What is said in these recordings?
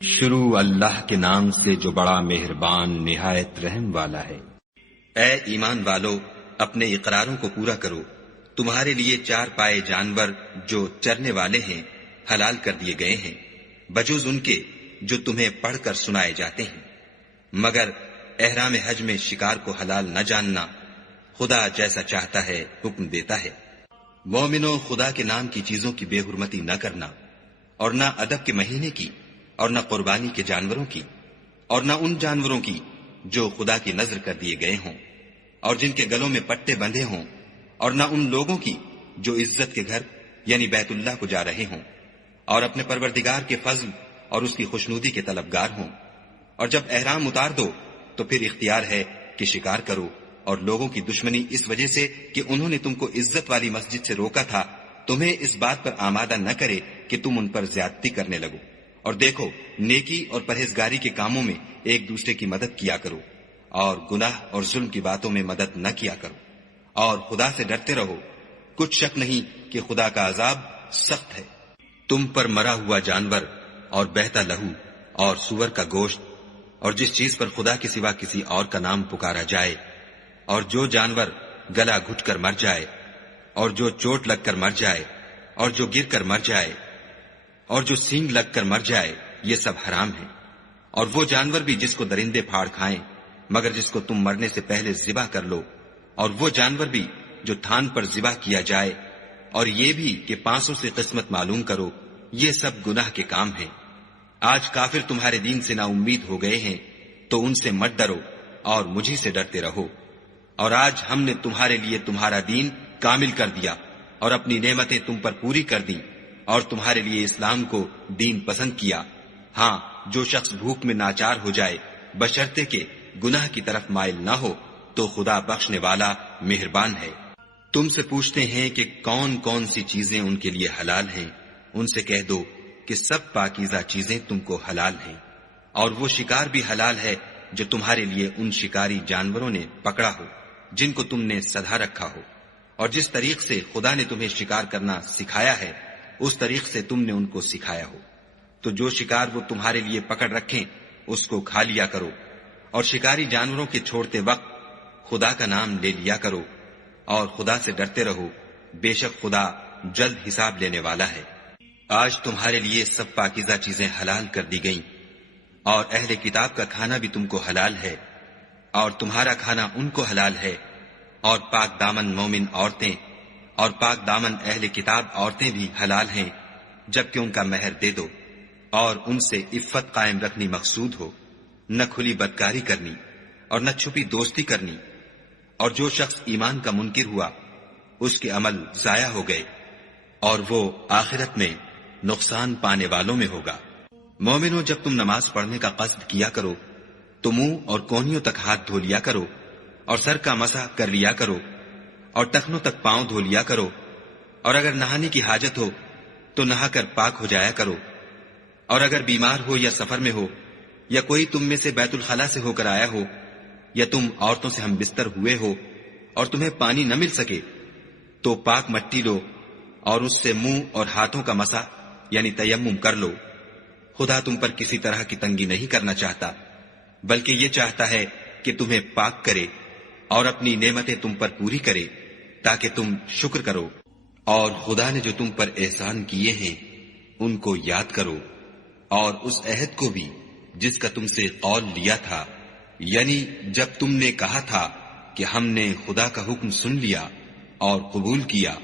شروع اللہ کے نام سے جو بڑا مہربان نہایت رحم والا ہے۔ اے ایمان والو، اپنے اقراروں کو پورا کرو۔ تمہارے لیے چار پائے جانور جو چرنے والے ہیں حلال کر دیے گئے ہیں، بجوز ان کے جو تمہیں پڑھ کر سنائے جاتے ہیں، مگر احرام حج میں شکار کو حلال نہ جاننا، خدا جیسا چاہتا ہے حکم دیتا ہے۔ مومنو، خدا کے نام کی چیزوں کی بے حرمتی نہ کرنا، اور نہ ادب کے مہینے کی، اور نہ قربانی کے جانوروں کی، اور نہ ان جانوروں کی جو خدا کی نذر کر دیے گئے ہوں اور جن کے گلوں میں پٹے بندھے ہوں، اور نہ ان لوگوں کی جو عزت کے گھر یعنی بیت اللہ کو جا رہے ہوں اور اپنے پروردگار کے فضل اور اس کی خوشنودی کے طلبگار ہوں۔ اور جب احرام اتار دو تو پھر اختیار ہے کہ شکار کرو، اور لوگوں کی دشمنی اس وجہ سے کہ انہوں نے تم کو عزت والی مسجد سے روکا تھا تمہیں اس بات پر آمادہ نہ کرے کہ تم ان پر زیادتی کرنے لگو۔ اور دیکھو، نیکی اور پرہیزگاری کے کاموں میں ایک دوسرے کی مدد کیا کرو، اور گناہ اور ظلم کی باتوں میں مدد نہ کیا کرو، اور خدا سے ڈرتے رہو۔ کچھ شک نہیں کہ خدا کا عذاب سخت ہے۔ تم پر مرا ہوا جانور اور بہتا لہو اور سور کا گوشت اور جس چیز پر خدا کے سوا کسی اور کا نام پکارا جائے، اور جو جانور گلا گھٹ کر مر جائے، اور جو چوٹ لگ کر مر جائے، اور جو گر کر مر جائے، اور جو سینگ لگ کر مر جائے، یہ سب حرام ہے۔ اور وہ جانور بھی جس کو درندے پھاڑ کھائیں مگر جس کو تم مرنے سے پہلے ذبح کر لو، اور وہ جانور بھی جو تھان پر ذبح کیا جائے، اور یہ بھی کہ پانسوں سے قسمت معلوم کرو، یہ سب گناہ کے کام ہیں۔ آج کافر تمہارے دین سے نا امید ہو گئے ہیں تو ان سے مت ڈرو اور مجھی سے ڈرتے رہو۔ اور آج ہم نے تمہارے لیے تمہارا دین کامل کر دیا اور اپنی نعمتیں تم پر پوری کر دیں، اور تمہارے لیے اسلام کو دین پسند کیا۔ ہاں، جو شخص بھوک میں ناچار ہو جائے بشرطے کہ گناہ کی طرف مائل نہ ہو تو خدا بخشنے والا مہربان ہے۔ تم سے پوچھتے ہیں کہ کون کون سی چیزیں ان کے لیے حلال ہیں، ان سے کہہ دو کہ سب پاکیزہ چیزیں تم کو حلال ہیں، اور وہ شکار بھی حلال ہے جو تمہارے لیے ان شکاری جانوروں نے پکڑا ہو جن کو تم نے سدھا رکھا ہو، اور جس طریق سے خدا نے تمہیں شکار کرنا سکھایا ہے اس طریق سے تم نے ان کو سکھایا ہو۔ تو جو شکار وہ تمہارے لیے پکڑ رکھیں اس کو کھا لیا کرو، اور شکاری جانوروں کے چھوڑتے وقت خدا کا نام لے لیا کرو، اور خدا سے ڈرتے رہو، بے شک خدا جلد حساب لینے والا ہے۔ آج تمہارے لیے سب پاکیزہ چیزیں حلال کر دی گئیں، اور اہل کتاب کا کھانا بھی تم کو حلال ہے، اور تمہارا کھانا ان کو حلال ہے، اور پاک دامن مومن عورتیں اور پاک دامن اہل کتاب عورتیں بھی حلال ہیں جبکہ ان کا مہر دے دو، اور ان سے عفت قائم رکھنی مقصود ہو، نہ کھلی بدکاری کرنی اور نہ چھپی دوستی کرنی۔ اور جو شخص ایمان کا منکر ہوا اس کے عمل ضائع ہو گئے، اور وہ آخرت میں نقصان پانے والوں میں ہوگا۔ مومنو، جب تم نماز پڑھنے کا قصد کیا کرو تو منہ اور کونیوں تک ہاتھ دھو لیا کرو، اور سر کا مسح کر لیا کرو، اور ٹخنوں تک پاؤں دھو لیا کرو، اور اگر نہانے کی حاجت ہو تو نہا کر پاک ہو جایا کرو، اور اگر بیمار ہو یا سفر میں ہو یا کوئی تم میں سے بیت الخلا سے ہو کر آیا ہو، یا تم عورتوں سے ہم بستر ہوئے ہو اور تمہیں پانی نہ مل سکے تو پاک مٹی لو اور اس سے منہ اور ہاتھوں کا مسح یعنی تیمم کر لو۔ خدا تم پر کسی طرح کی تنگی نہیں کرنا چاہتا، بلکہ یہ چاہتا ہے کہ تمہیں پاک کرے اور اپنی نعمتیں تم پر پوری کرے تاکہ تم شکر کرو۔ اور خدا نے جو تم پر احسان کیے ہیں ان کو یاد کرو، اور اس عہد کو بھی جس کا تم سے قول لیا تھا، یعنی جب تم نے کہا تھا کہ ہم نے خدا کا حکم سن لیا اور قبول کیا۔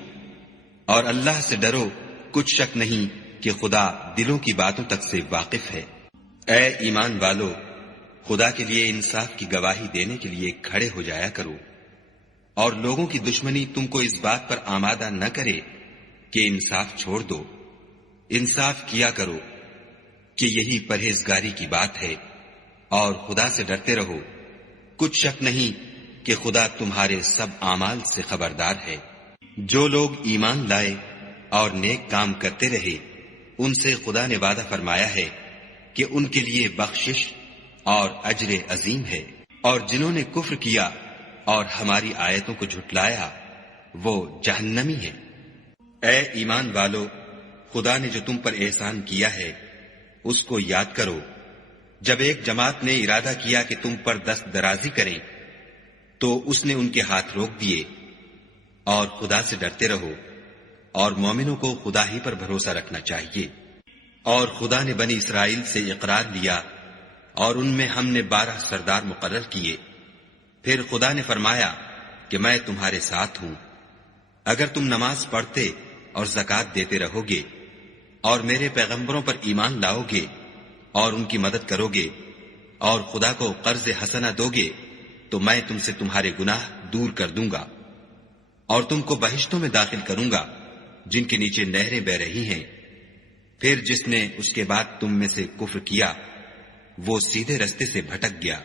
اور اللہ سے ڈرو، کچھ شک نہیں کہ خدا دلوں کی باتوں تک سے واقف ہے۔ اے ایمان والو، خدا کے لیے انصاف کی گواہی دینے کے لیے کھڑے ہو جایا کرو، اور لوگوں کی دشمنی تم کو اس بات پر آمادہ نہ کرے کہ انصاف چھوڑ دو۔ انصاف کیا کرو کہ یہی پرہیزگاری کی بات ہے، اور خدا سے ڈرتے رہو۔ کچھ شک نہیں کہ خدا تمہارے سب اعمال سے خبردار ہے۔ جو لوگ ایمان لائے اور نیک کام کرتے رہے ان سے خدا نے وعدہ فرمایا ہے کہ ان کے لیے بخشش اور اجر عظیم ہے، اور جنہوں نے کفر کیا اور ہماری آیتوں کو جھٹلایا وہ جہنمی ہیں۔ اے ایمان والو، خدا نے جو تم پر احسان کیا ہے اس کو یاد کرو جب ایک جماعت نے ارادہ کیا کہ تم پر دست درازی کریں تو اس نے ان کے ہاتھ روک دیے. اور خدا سے ڈرتے رہو اور مومنوں کو خدا ہی پر بھروسہ رکھنا چاہیے. اور خدا نے بنی اسرائیل سے اقرار لیا اور ان میں ہم نے 12 سردار مقرر کیے. پھر خدا نے فرمایا کہ میں تمہارے ساتھ ہوں. اگر تم نماز پڑھتے اور زکوٰۃ دیتے رہو گے اور میرے پیغمبروں پر ایمان لاؤ گے اور ان کی مدد کرو گے اور خدا کو قرض حسنہ دو گے تو میں تم سے تمہارے گناہ دور کر دوں گا اور تم کو بہشتوں میں داخل کروں گا جن کے نیچے نہریں بہ رہی ہیں. پھر جس نے اس کے بعد تم میں سے کفر کیا وہ سیدھے رستے سے بھٹک گیا.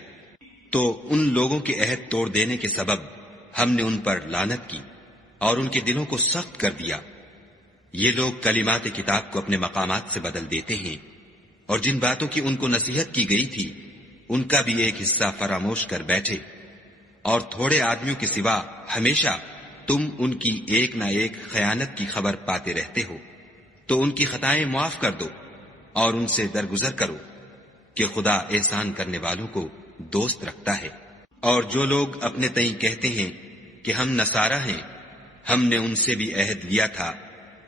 تو ان لوگوں کے عہد توڑ دینے کے سبب ہم نے ان پر لعنت کی اور ان کے دلوں کو سخت کر دیا. یہ لوگ کلمات کتاب کو اپنے مقامات سے بدل دیتے ہیں اور جن باتوں کی ان کو نصیحت کی گئی تھی ان کا بھی ایک حصہ فراموش کر بیٹھے. اور تھوڑے آدمیوں کے سوا ہمیشہ تم ان کی ایک نہ ایک خیانت کی خبر پاتے رہتے ہو. تو ان کی خطائیں معاف کر دو اور ان سے درگزر کرو کہ خدا احسان کرنے والوں کو دوست رکھتا ہے. اور جو لوگ اپنے تئیں کہتے ہیں کہ ہم نصارہ ہیں ہم نے ان سے بھی عہد لیا تھا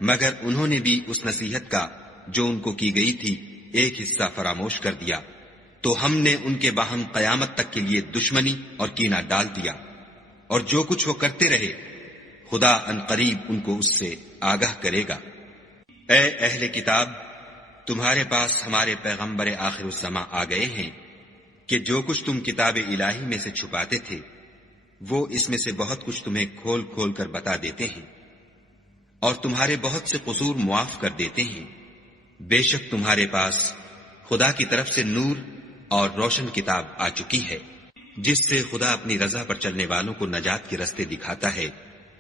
مگر انہوں نے بھی اس نصیحت کا جو ان کو کی گئی تھی ایک حصہ فراموش کر دیا. تو ہم نے ان کے باہم قیامت تک کے لیے دشمنی اور کینہ ڈال دیا. اور جو کچھ وہ کرتے رہے خدا عنقریب ان کو اس سے آگاہ کرے گا. اے اہل کتاب تمہارے پاس ہمارے پیغمبر آخر الزماں آ گئے ہیں کہ جو کچھ تم کتاب الہی میں سے چھپاتے تھے وہ اس میں سے بہت کچھ تمہیں کھول کھول کر بتا دیتے ہیں اور تمہارے بہت سے قصور معاف کر دیتے ہیں. بے شک تمہارے پاس خدا کی طرف سے نور اور روشن کتاب آ چکی ہے جس سے خدا اپنی رضا پر چلنے والوں کو نجات کے رستے دکھاتا ہے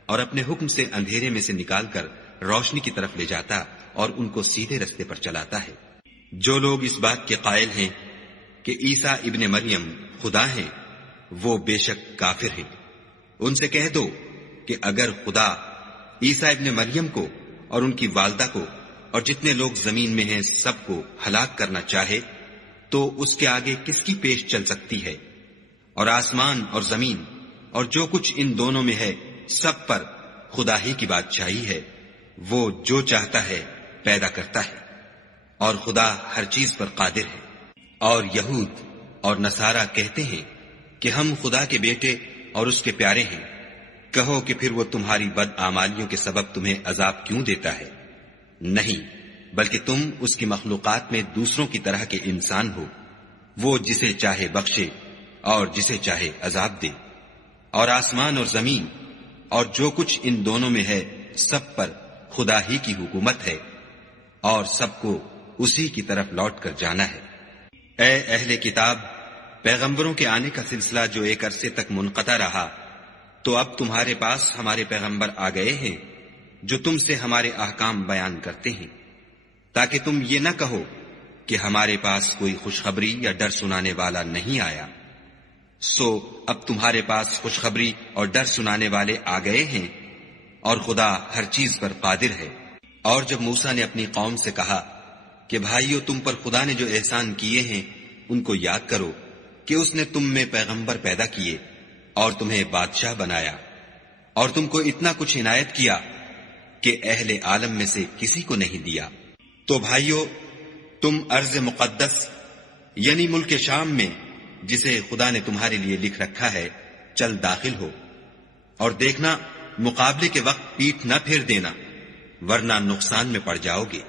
اور اپنے حکم سے اندھیرے میں سے نکال کر روشنی کی طرف لے جاتا اور ان کو سیدھے رستے پر چلاتا ہے. جو لوگ اس بات کے قائل ہیں کہ عیسیٰ ابن مریم خدا ہیں وہ بے شک کافر ہیں. ان سے کہہ دو کہ اگر خدا عیسیٰ ابن مریم کو اور ان کی والدہ کو اور جتنے لوگ زمین میں ہیں سب کو ہلاک کرنا چاہے تو اس کے آگے کس کی پیش چل سکتی ہے. اور آسمان اور زمین اور جو کچھ ان دونوں میں ہے سب پر خدا ہی کی بادشاہی ہے. وہ جو چاہتا ہے پیدا کرتا ہے اور خدا ہر چیز پر قادر ہے. اور یہود اور نصارہ کہتے ہیں کہ ہم خدا کے بیٹے اور اس کے پیارے ہیں. کہو کہ پھر وہ تمہاری بدعمالیوں کے سبب تمہیں عذاب کیوں دیتا ہے؟ نہیں بلکہ تم اس کی مخلوقات میں دوسروں کی طرح کے انسان ہو. وہ جسے چاہے بخشے اور جسے چاہے عذاب دے. اور آسمان اور زمین اور جو کچھ ان دونوں میں ہے سب پر خدا ہی کی حکومت ہے اور سب کو اسی کی طرف لوٹ کر جانا ہے. اے اہل کتاب پیغمبروں کے آنے کا سلسلہ جو ایک عرصے تک منقطع رہا تو اب تمہارے پاس ہمارے پیغمبر آ گئے ہیں جو تم سے ہمارے احکام بیان کرتے ہیں تاکہ تم یہ نہ کہو کہ ہمارے پاس کوئی خوشخبری یا ڈر سنانے والا نہیں آیا. سو اب تمہارے پاس خوشخبری اور ڈر سنانے والے آ گئے ہیں اور خدا ہر چیز پر قادر ہے. اور جب موسیٰ نے اپنی قوم سے کہا کہ بھائیو تم پر خدا نے جو احسان کیے ہیں ان کو یاد کرو کہ اس نے تم میں پیغمبر پیدا کیے اور تمہیں بادشاہ بنایا اور تم کو اتنا کچھ عنایت کیا کہ اہل عالم میں سے کسی کو نہیں دیا. تو بھائیو تم ارض مقدس یعنی ملک شام میں جسے خدا نے تمہارے لیے لکھ رکھا ہے چل داخل ہو اور دیکھنا مقابلے کے وقت پیٹھ نہ پھیر دینا ورنہ نقصان میں پڑ جاؤ گے.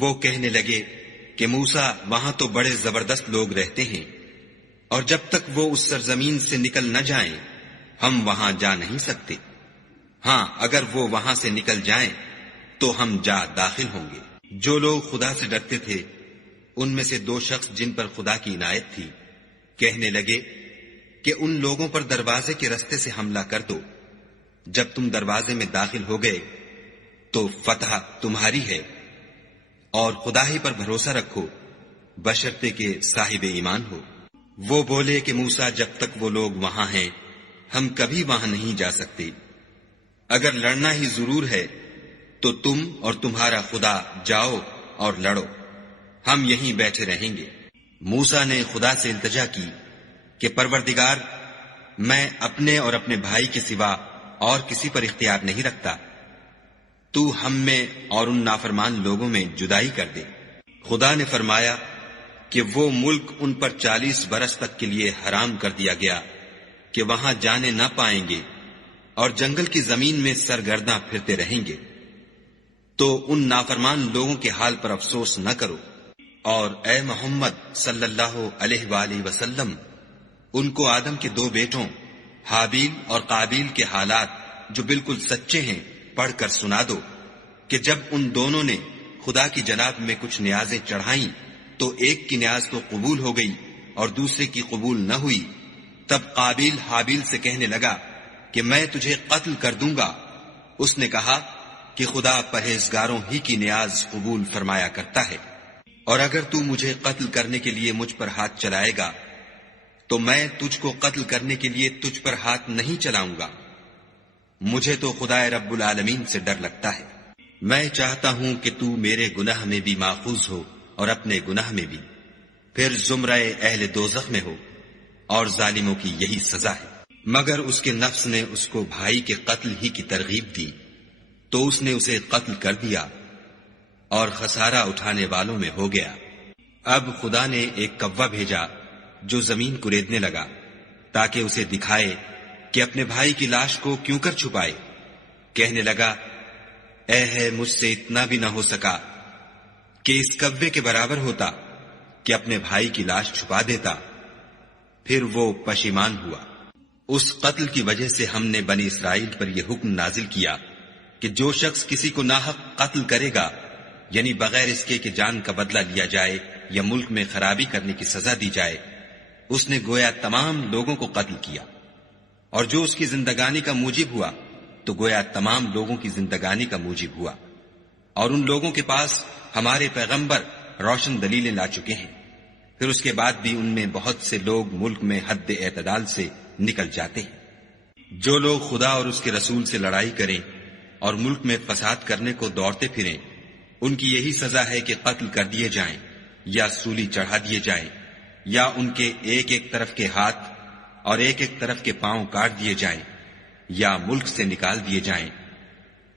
وہ کہنے لگے کہ موسیٰ وہاں تو بڑے زبردست لوگ رہتے ہیں اور جب تک وہ اس سرزمین سے نکل نہ جائیں ہم وہاں جا نہیں سکتے. ہاں اگر وہ وہاں سے نکل جائیں تو ہم جا داخل ہوں گے. جو لوگ خدا سے ڈرتے تھے ان میں سے 2 شخص جن پر خدا کی عنایت تھی کہنے لگے کہ ان لوگوں پر دروازے کے رستے سے حملہ کر دو. جب تم دروازے میں داخل ہو گئے تو فتح تمہاری ہے اور خدا ہی پر بھروسہ رکھو بشرطے کہ صاحب ایمان ہو. وہ بولے کہ موسیٰ جب تک وہ لوگ وہاں ہیں ہم کبھی وہاں نہیں جا سکتے. اگر لڑنا ہی ضرور ہے تو تم اور تمہارا خدا جاؤ اور لڑو ہم یہیں بیٹھے رہیں گے۔ موسیٰ نے خدا سے التجا کی کہ پروردگار، میں اپنے اور اپنے بھائی کے سوا اور کسی پر اختیار نہیں رکھتا، تو ہم میں اور ان نافرمان لوگوں میں جدائی کر دے۔ خدا نے فرمایا کہ وہ ملک ان پر 40 برس تک کے لیے حرام کر دیا گیا کہ وہاں جانے نہ پائیں گے اور جنگل کی زمین میں سرگرداں پھرتے رہیں گے۔ تو ان نافرمان لوگوں کے حال پر افسوس نہ کرو، اور اے محمد صلی اللہ علیہ وآلہ وسلم، ان کو آدم کے 2 بیٹوں حابیل اور قابیل کے حالات جو بالکل سچے ہیں پڑھ کر سنا دو کہ جب ان دونوں نے خدا کی جناب میں کچھ نیازیں چڑھائیں تو ایک کی نیاز تو قبول ہو گئی اور دوسرے کی قبول نہ ہوئی۔ تب قابیل حابیل سے کہنے لگا کہ میں تجھے قتل کر دوں گا۔ اس نے کہا کہ خدا پرہیزگاروں ہی کی نیاز قبول فرمایا کرتا ہے، اور اگر تو مجھے قتل کرنے کے لیے مجھ پر ہاتھ چلائے گا تو میں تجھ کو قتل کرنے کے لیے تجھ پر ہاتھ نہیں چلاؤں گا۔ مجھے تو خدا رب العالمین سے ڈر لگتا ہے۔ میں چاہتا ہوں کہ تو میرے گناہ میں بھی ماخوذ ہو اور اپنے گناہ میں بھی، پھر زمرہ اہل دوزخ میں ہو، اور ظالموں کی یہی سزا ہے۔ مگر اس کے نفس نے اس کو بھائی کے قتل ہی کی ترغیب دی تو اس نے اسے قتل کر دیا اور خسارہ اٹھانے والوں میں ہو گیا۔ اب خدا نے ایک کوا بھیجا جو زمین کریدنے لگا تاکہ اسے دکھائے کہ اپنے بھائی کی لاش کو کیوں کر چھپائے۔ کہنے لگا، اے ہے مجھ سے اتنا بھی نہ ہو سکا کہ اس کوے کے برابر ہوتا کہ اپنے بھائی کی لاش چھپا دیتا۔ پھر وہ پشیمان ہوا۔ اس قتل کی وجہ سے ہم نے بنی اسرائیل پر یہ حکم نازل کیا کہ جو شخص کسی کو ناحق قتل کرے گا، یعنی بغیر اس کے کہ جان کا بدلہ لیا جائے یا ملک میں خرابی کرنے کی سزا دی جائے، اس نے گویا تمام لوگوں کو قتل کیا، اور جو اس کی زندگانی کا موجب ہوا تو گویا تمام لوگوں کی زندگانی کا موجب ہوا۔ اور ان لوگوں کے پاس ہمارے پیغمبر روشن دلیلیں لا چکے ہیں، پھر اس کے بعد بھی ان میں بہت سے لوگ ملک میں حد اعتدال سے نکل جاتے ہیں۔ جو لوگ خدا اور اس کے رسول سے لڑائی کریں اور ملک میں فساد کرنے کو دوڑتے پھریں، ان کی یہی سزا ہے کہ قتل کر دیے جائیں یا سولی چڑھا دیے جائیں، یا ان کے ایک ایک طرف کے ہاتھ اور ایک ایک طرف کے پاؤں کاٹ دیے جائیں یا ملک سے نکال دیے جائیں۔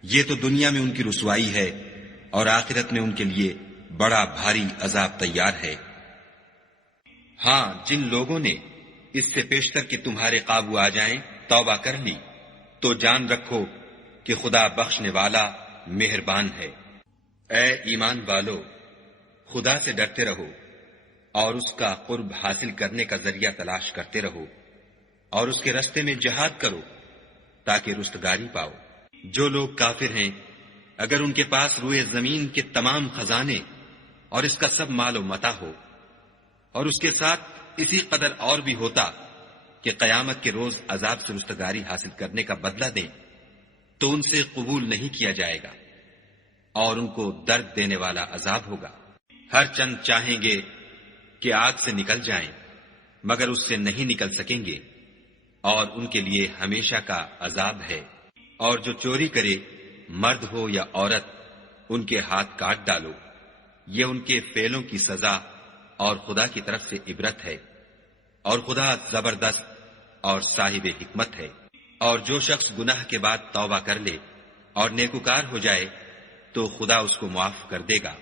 یہ تو دنیا میں ان کی رسوائی ہے، اور آخرت میں ان کے لیے بڑا بھاری عذاب تیار ہے۔ ہاں، جن لوگوں نے اس سے پیشتر کہ تمہارے قابو آ جائیں توبہ کر لی تو جان رکھو کہ خدا بخشنے والا مہربان ہے۔ اے ایمان والو، خدا سے ڈرتے رہو اور اس کا قرب حاصل کرنے کا ذریعہ تلاش کرتے رہو، اور اس کے رستے میں جہاد کرو تاکہ رستگاری پاؤ۔ جو لوگ کافر ہیں، اگر ان کے پاس روئے زمین کے تمام خزانے اور اس کا سب مال و متاع ہو، اور اس کے ساتھ اسی قدر اور بھی ہوتا کہ قیامت کے روز عذاب سے رستگاری حاصل کرنے کا بدلہ دیں، تو ان سے قبول نہیں کیا جائے گا، اور ان کو درد دینے والا عذاب ہوگا۔ ہر چند چاہیں گے کہ آگ سے نکل جائیں، مگر اس سے نہیں نکل سکیں گے، اور ان کے لیے ہمیشہ کا عذاب ہے۔ اور جو چوری کرے، مرد ہو یا عورت، ان کے ہاتھ کاٹ ڈالو۔ یہ ان کے فعلوں کی سزا اور خدا کی طرف سے عبرت ہے، اور خدا زبردست اور صاحب حکمت ہے۔ اور جو شخص گناہ کے بعد توبہ کر لے اور نیکوکار ہو جائے تو خدا اس کو معاف کر دے گا۔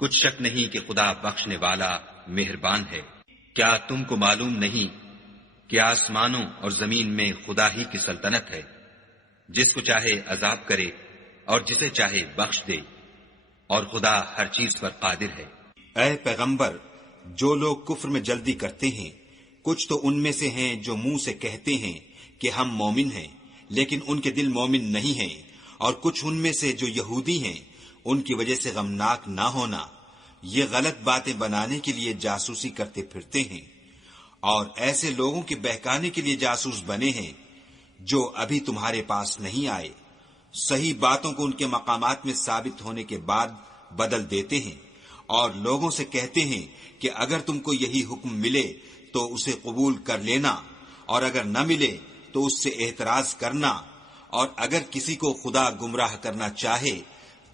کچھ شک نہیں کہ خدا بخشنے والا مہربان ہے۔ کیا تم کو معلوم نہیں کہ آسمانوں اور زمین میں خدا ہی کی سلطنت ہے، جس کو چاہے عذاب کرے اور جسے چاہے بخش دے، اور خدا ہر چیز پر قادر ہے۔ اے پیغمبر، جو لوگ کفر میں جلدی کرتے ہیں، کچھ تو ان میں سے ہیں جو منہ سے کہتے ہیں کہ ہم مومن ہیں، لیکن ان کے دل مومن نہیں ہیں، اور کچھ ان میں سے جو یہودی ہیں، ان کی وجہ سے غمناک نہ ہونا، یہ غلط باتیں بنانے کے لیے جاسوسی کرتے پھرتے ہیں، اور ایسے لوگوں کے بہکانے کے لیے جاسوس بنے ہیں جو ابھی تمہارے پاس نہیں آئے، صحیح باتوں کو ان کے مقامات میں ثابت ہونے کے بعد بدل دیتے ہیں، اور لوگوں سے کہتے ہیں کہ اگر تم کو یہی حکم ملے تو اسے قبول کر لینا، اور اگر نہ ملے تو اس سے اعتراض کرنا، اور اگر کسی کو خدا گمراہ کرنا چاہے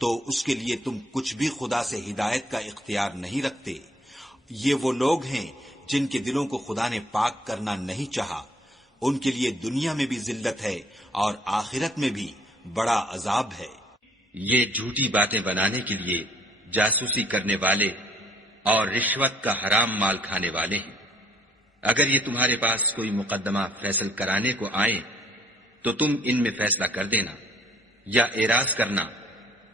تو اس کے لیے تم کچھ بھی خدا سے ہدایت کا اختیار نہیں رکھتے۔ یہ وہ لوگ ہیں جن کے دلوں کو خدا نے پاک کرنا نہیں چاہا، ان کے لیے دنیا میں بھی ذلت ہے اور آخرت میں بھی بڑا عذاب ہے۔ یہ جھوٹی باتیں بنانے کے لیے جاسوسی کرنے والے اور رشوت کا حرام مال کھانے والے ہیں۔ اگر یہ تمہارے پاس کوئی مقدمہ فیصل کرانے کو آئے تو تم ان میں فیصلہ کر دینا یا اعراض کرنا،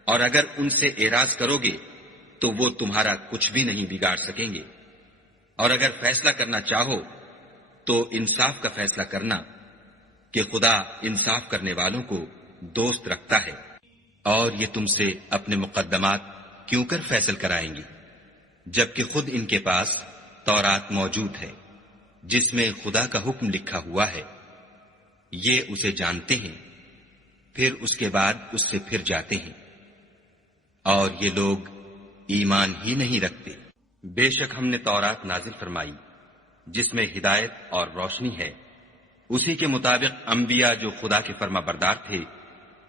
اور اگر ان سے اعراض کرو گے تو وہ تمہارا کچھ بھی نہیں بگاڑ سکیں گے، اور اگر فیصلہ کرنا چاہو تو انصاف کا فیصلہ کرنا کہ خدا انصاف کرنے والوں کو دوست رکھتا ہے۔ اور یہ تم سے اپنے مقدمات کیوں کر فیصل کرائیں گے جبکہ خود ان کے پاس تورات موجود ہے جس میں خدا کا حکم لکھا ہوا ہے۔ یہ اسے جانتے ہیں، پھر اس کے بعد اس سے پھر جاتے ہیں، اور یہ لوگ ایمان ہی نہیں رکھتے۔ بے شک ہم نے تورات نازل فرمائی جس میں ہدایت اور روشنی ہے، اسی کے مطابق انبیاء جو خدا کے فرما بردار تھے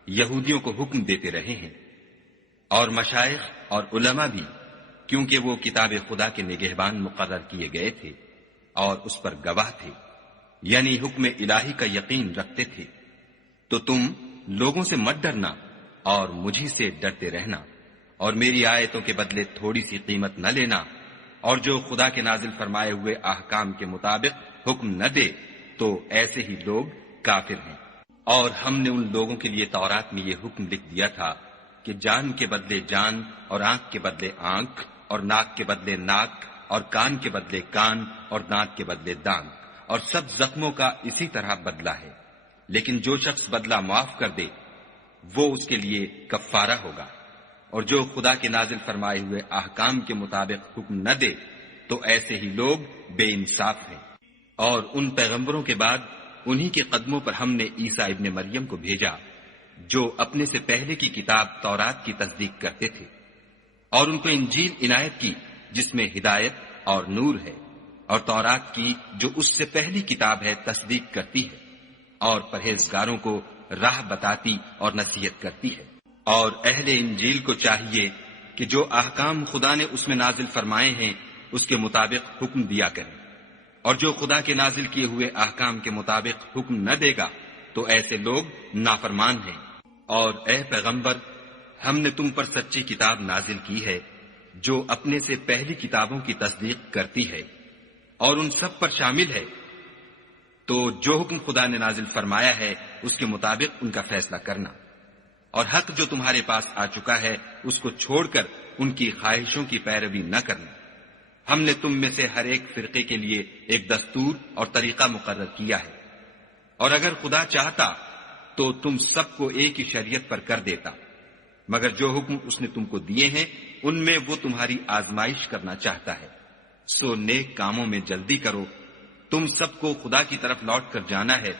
یہودیوں کو حکم دیتے رہے ہیں، اور مشائخ اور علماء بھی، کیونکہ وہ کتاب خدا کے نگہبان مقرر کیے گئے تھے اور اس پر گواہ تھے، یعنی حکم الہی کا یقین رکھتے تھے۔ تو تم لوگوں سے مت ڈرنا اور مجھی سے ڈرتے رہنا، اور میری آیتوں کے بدلے تھوڑی سی قیمت نہ لینا، اور جو خدا کے نازل فرمائے ہوئے احکام کے مطابق حکم نہ دے تو ایسے ہی لوگ کافر ہیں۔ اور ہم نے ان لوگوں کے لیے تورات میں یہ حکم لکھ دیا تھا کہ جان کے بدلے جان، اور آنکھ کے بدلے آنکھ، اور ناک کے بدلے ناک، اور کان کے بدلے کان، اور دانت کے بدلے دانت، اور سب زخموں کا اسی طرح بدلہ ہے۔ لیکن جو شخص بدلہ معاف کر دے وہ اس کے لیے کفارہ ہوگا، اور جو خدا کے نازل فرمائے ہوئے احکام کے مطابق حکم نہ دے تو ایسے ہی لوگ بے انصاف ہیں۔ اور ان پیغمبروں کے بعد انہی کے قدموں پر ہم نے عیسیٰ ابن مریم کو بھیجا جو اپنے سے پہلے کی کتاب تورات کی تصدیق کرتے تھے، اور ان کو انجیل عنایت کی جس میں ہدایت اور نور ہے، اور تورات کی جو اس سے پہلی کتاب ہے تصدیق کرتی ہے، اور پرہیزگاروں کو راہ بتاتی اور نصیحت کرتی ہے۔ اور اہل انجیل کو چاہیے کہ جو احکام خدا نے اس میں نازل فرمائے ہیں اس کے مطابق حکم دیا کریں، اور جو خدا کے نازل کیے ہوئے احکام کے مطابق حکم نہ دے گا تو ایسے لوگ نافرمان ہیں۔ اور اے پیغمبر، ہم نے تم پر سچی کتاب نازل کی ہے جو اپنے سے پہلی کتابوں کی تصدیق کرتی ہے اور ان سب پر شامل ہے، تو جو حکم خدا نے نازل فرمایا ہے اس کے مطابق ان کا فیصلہ کرنا، اور حق جو تمہارے پاس آ چکا ہے اس کو چھوڑ کر ان کی خواہشوں کی پیروی نہ کرنا۔ ہم نے تم میں سے ہر ایک فرقے کے لیے ایک دستور اور طریقہ مقرر کیا ہے، اور اگر خدا چاہتا تو تم سب کو ایک ہی شریعت پر کر دیتا، مگر جو حکم اس نے تم کو دیے ہیں ان میں وہ تمہاری آزمائش کرنا چاہتا ہے۔ سو نیک کاموں میں جلدی کرو، تم سب کو خدا کی طرف لوٹ کر جانا ہے،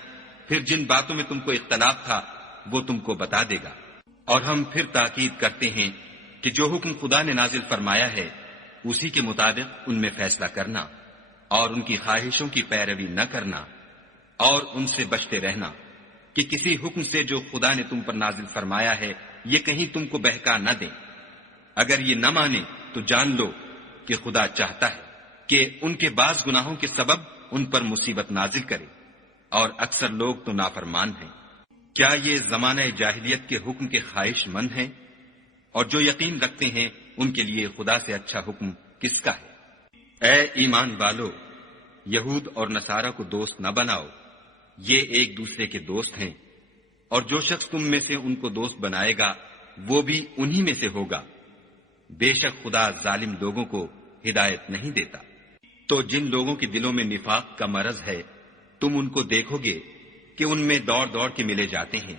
پھر جن باتوں میں تم کو اختلاف تھا وہ تم کو بتا دے گا۔ اور ہم پھر تاکید کرتے ہیں کہ جو حکم خدا نے نازل فرمایا ہے اسی کے مطابق ان میں فیصلہ کرنا، اور ان کی خواہشوں کی پیروی نہ کرنا، اور ان سے بچتے رہنا کہ کسی حکم سے جو خدا نے تم پر نازل فرمایا ہے یہ کہیں تم کو بہکا نہ دیں۔ اگر یہ نہ مانے تو جان لو کہ خدا چاہتا ہے کہ ان کے بعض گناہوں کے سبب ان پر مصیبت نازل کرے، اور اکثر لوگ تو نافرمان ہیں۔ کیا یہ زمانہ جاہلیت کے حکم کے خواہش مند ہیں؟ اور جو یقین رکھتے ہیں ان کے لیے خدا سے اچھا حکم کس کا ہے؟ اے ایمان والو، یہود اور نصارہ کو دوست نہ بناؤ، یہ ایک دوسرے کے دوست ہیں، اور جو شخص تم میں سے ان کو دوست بنائے گا وہ بھی انہی میں سے ہوگا۔ بے شک خدا ظالم لوگوں کو ہدایت نہیں دیتا۔ تو جن لوگوں کے دلوں میں نفاق کا مرض ہے تم ان کو دیکھو گے کہ ان میں دوڑ دوڑ کے ملے جاتے ہیں،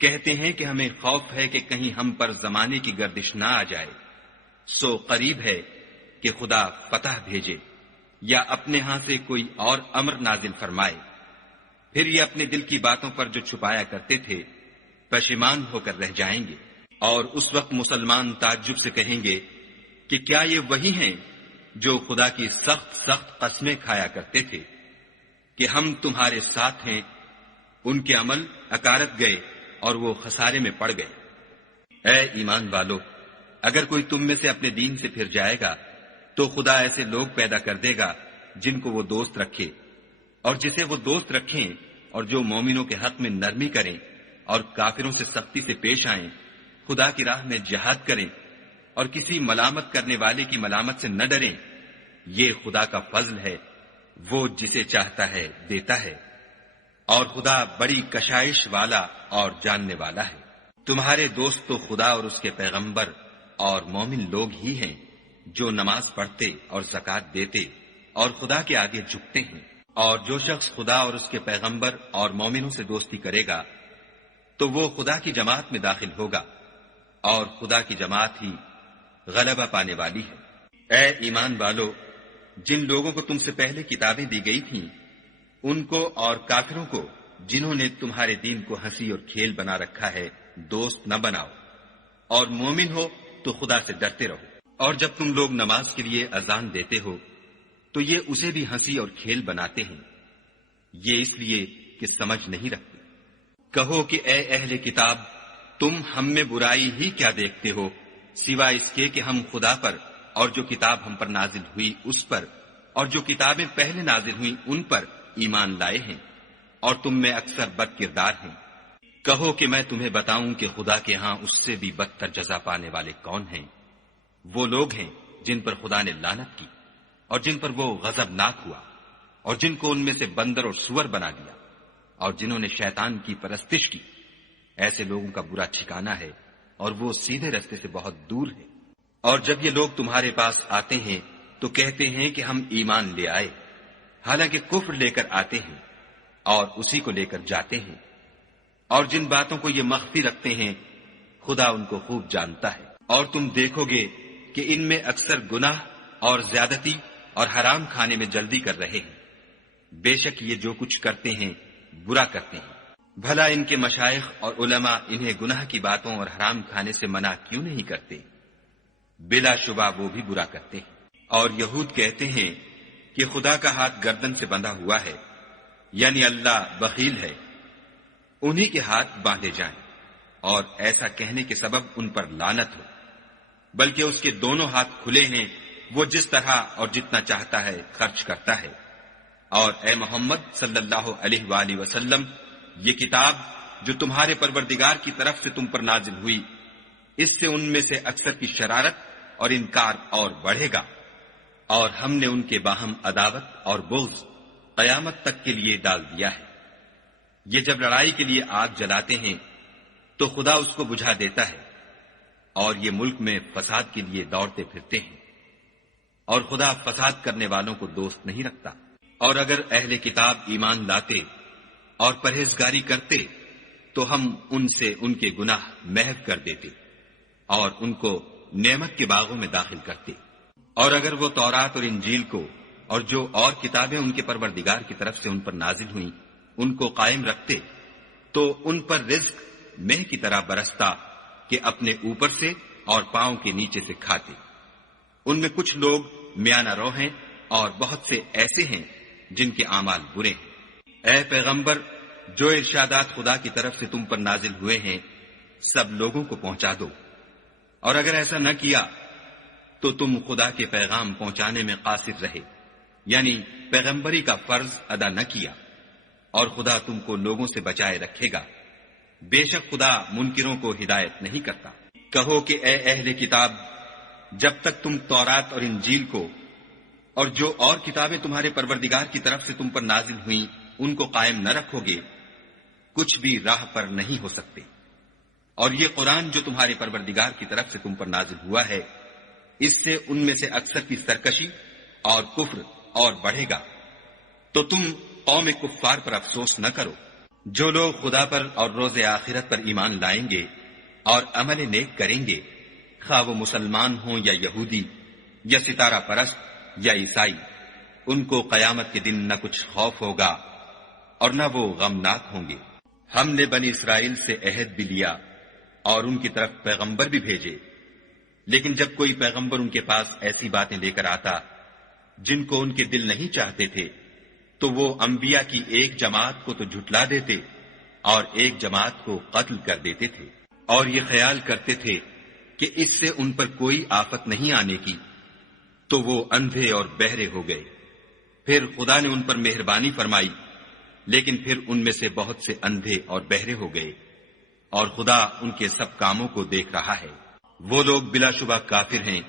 کہتے ہیں کہ ہمیں خوف ہے کہ کہیں ہم پر زمانے کی گردش نہ آ جائے۔ سو قریب ہے کہ خدا فتح بھیجے یا اپنے ہاں سے کوئی اور امر نازل فرمائے، پھر یہ اپنے دل کی باتوں پر جو چھپایا کرتے تھے پشیمان ہو کر رہ جائیں گے۔ اور اس وقت مسلمان تعجب سے کہیں گے کہ کیا یہ وہی ہیں جو خدا کی سخت سخت قسمیں کھایا کرتے تھے کہ ہم تمہارے ساتھ ہیں؟ ان کے عمل اکارت گئے اور وہ خسارے میں پڑ گئے۔ اے ایمان والو، اگر کوئی تم میں سے اپنے دین سے پھر جائے گا تو خدا ایسے لوگ پیدا کر دے گا جن کو وہ دوست رکھے، اور جسے وہ دوست رکھیں، اور جو مومنوں کے حق میں نرمی کریں اور کافروں سے سختی سے پیش آئیں، خدا کی راہ میں جہاد کریں اور کسی ملامت کرنے والے کی ملامت سے نہ ڈریں۔ یہ خدا کا فضل ہے، وہ جسے چاہتا ہے دیتا ہے، اور خدا بڑی کشائش والا اور جاننے والا ہے۔ تمہارے دوست تو خدا اور اس کے پیغمبر اور مومن لوگ ہی ہیں جو نماز پڑھتے اور زکوٰۃ دیتے اور خدا کے آگے جھکتے ہیں، اور جو شخص خدا اور اس کے پیغمبر اور مومنوں سے دوستی کرے گا تو وہ خدا کی جماعت میں داخل ہوگا، اور خدا کی جماعت ہی غلبہ پانے والی ہے۔ اے ایمان والو، جن لوگوں کو تم سے پہلے کتابیں دی گئی تھیں ان کو اور کافروں کو جنہوں نے تمہارے دین کو ہنسی اور کھیل بنا رکھا ہے دوست نہ بناؤ، اور مومن ہو تو خدا سے ڈرتے رہو۔ اور جب تم لوگ نماز کے لیے اذان دیتے ہو تو یہ اسے بھی ہنسی اور کھیل بناتے ہیں، یہ اس لیے کہ سمجھ نہیں رکھتے۔ کہو کہ اے اہل کتاب، تم ہم میں برائی ہی کیا دیکھتے ہو سوائے اس کے کہ ہم خدا پر اور جو کتاب ہم پر نازل ہوئی اس پر اور جو کتابیں پہلے نازل ہوئی ان پر ایمان لائے ہیں، اور تم میں اکثر بد کردار ہیں۔ کہو کہ میں تمہیں بتاؤں کہ خدا کے ہاں اس سے بھی بدتر جزا پانے والے کون ہیں؟ وہ لوگ ہیں جن پر خدا نے لعنت کی اور جن پر وہ غضبناک ہوا، اور جن کو ان میں سے بندر اور سور بنا دیا، اور جنہوں نے شیطان کی پرستش کی۔ ایسے لوگوں کا برا ٹھکانہ ہے اور وہ سیدھے رستے سے بہت دور ہے۔ اور جب یہ لوگ تمہارے پاس آتے ہیں تو کہتے ہیں کہ ہم ایمان لے آئے، حالانکہ کفر لے کر آتے ہیں اور اسی کو لے کر جاتے ہیں، اور جن باتوں کو یہ مخفی رکھتے ہیں خدا ان کو خوب جانتا ہے۔ اور تم دیکھو گے کہ ان میں اکثر گناہ اور زیادتی اور حرام کھانے میں جلدی کر رہے ہیں۔ بے شک یہ جو کچھ کرتے ہیں برا کرتے ہیں۔ بھلا ان کے مشائخ اور علماء انہیں گناہ کی باتوں اور حرام کھانے سے منع کیوں نہیں کرتے؟ بلا شبہ وہ بھی برا کرتے ہیں۔ اور یہود کہتے ہیں کہ خدا کا ہاتھ گردن سے بندھا ہوا ہے، یعنی اللہ بخیل ہے، انہی کے ہاتھ باندھے جائیں، اور ایسا کہنے کے سبب ان پر لعنت ہو، بلکہ اس کے دونوں ہاتھ کھلے ہیں، وہ جس طرح اور جتنا چاہتا ہے خرچ کرتا ہے۔ اور اے محمد صلی اللہ علیہ وآلہ وسلم، یہ کتاب جو تمہارے پروردگار کی طرف سے تم پر نازل ہوئی، اس سے ان میں سے اکثر کی شرارت اور انکار اور بڑھے گا، اور ہم نے ان کے باہم عداوت اور بغض قیامت تک کے لیے ڈال دیا ہے۔ یہ جب لڑائی کے لیے آگ جلاتے ہیں تو خدا اس کو بجھا دیتا ہے، اور یہ ملک میں فساد کے لیے دوڑتے پھرتے ہیں، اور خدا فساد کرنے والوں کو دوست نہیں رکھتا۔ اور اگر اہل کتاب ایمان لاتے اور پرہیزگاری کرتے تو ہم ان سے ان کے گناہ محو کر دیتے اور ان کو نعمت کے باغوں میں داخل کرتے۔ اور اگر وہ تورات اور انجیل کو اور جو اور کتابیں ان کے پروردگار کی طرف سے ان پر نازل ہوئیں ان کو قائم رکھتے تو ان پر رزق مہ کی طرح برستا کہ اپنے اوپر سے اور پاؤں کے نیچے سے کھاتے۔ ان میں کچھ لوگ میانہ رو ہیں اور بہت سے ایسے ہیں جن کے اعمال برے ہیں۔ اے پیغمبر، جو ارشادات خدا کی طرف سے تم پر نازل ہوئے ہیں سب لوگوں کو پہنچا دو، اور اگر ایسا نہ کیا تو تم خدا کے پیغام پہنچانے میں قاصر رہے، یعنی پیغمبری کا فرض ادا نہ کیا، اور خدا تم کو لوگوں سے بچائے رکھے گا۔ بے شک خدا منکروں کو ہدایت نہیں کرتا۔ کہو کہ اے اہل کتاب، جب تک تم تورات اور انجیل کو اور جو اور کتابیں تمہارے پروردگار کی طرف سے تم پر نازل ہوئیں ان کو قائم نہ رکھو گے کچھ بھی راہ پر نہیں ہو سکتے۔ اور یہ قرآن جو تمہارے پروردگار کی طرف سے تم پر نازل ہوا ہے اس سے ان میں سے اکثر کی سرکشی اور کفر اور بڑھے گا، تو تم قوم کفار پر افسوس نہ کرو۔ جو لوگ خدا پر اور روز آخرت پر ایمان لائیں گے اور عمل نیک کریں گے، خواہ وہ مسلمان ہوں یا یہودی یا ستارہ پرست یا عیسائی، ان کو قیامت کے دن نہ کچھ خوف ہوگا اور نہ وہ غمناک ہوں گے۔ ہم نے بنی اسرائیل سے عہد بھی لیا اور ان کی طرف پیغمبر بھی بھیجے، لیکن جب کوئی پیغمبر ان کے پاس ایسی باتیں لے کر آتا جن کو ان کے دل نہیں چاہتے تھے تو وہ انبیاء کی ایک جماعت کو تو جھٹلا دیتے اور ایک جماعت کو قتل کر دیتے تھے۔ اور یہ خیال کرتے تھے کہ اس سے ان پر کوئی آفت نہیں آنے کی، تو وہ اندھے اور بہرے ہو گئے۔ پھر خدا نے ان پر مہربانی فرمائی، لیکن پھر ان میں سے بہت سے اندھے اور بہرے ہو گئے، اور خدا ان کے سب کاموں کو دیکھ رہا ہے۔ وہ لوگ بلا شبہ کافر ہیں